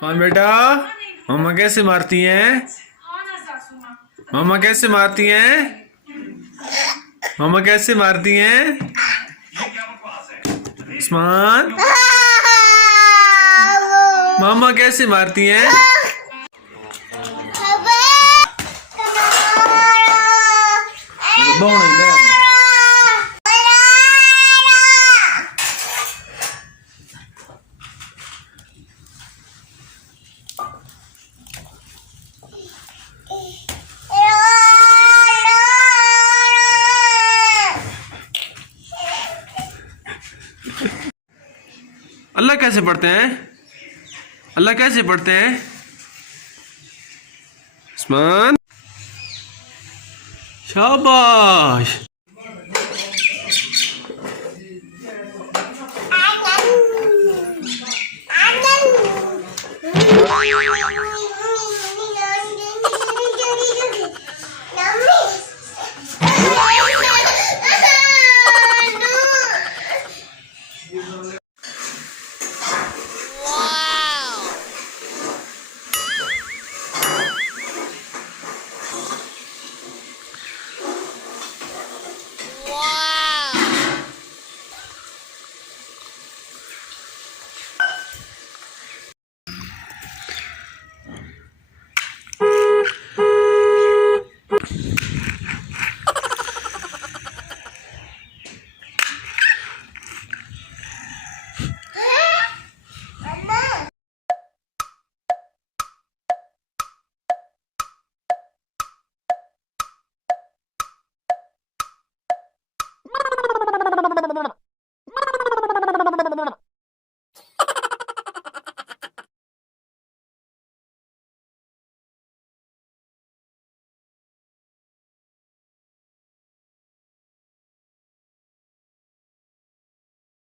कौन बेटा, मम्मा कैसे मारती हैं? मम्मा कैसे मारती हैं? मम्मा कैसे मारती हैं? उस्मान, मम्मा कैसे मारती हैं? अल्लाह कैसे पढ़ते हैं? अल्लाह कैसे पढ़ते हैं? उस्मान, शाबाश।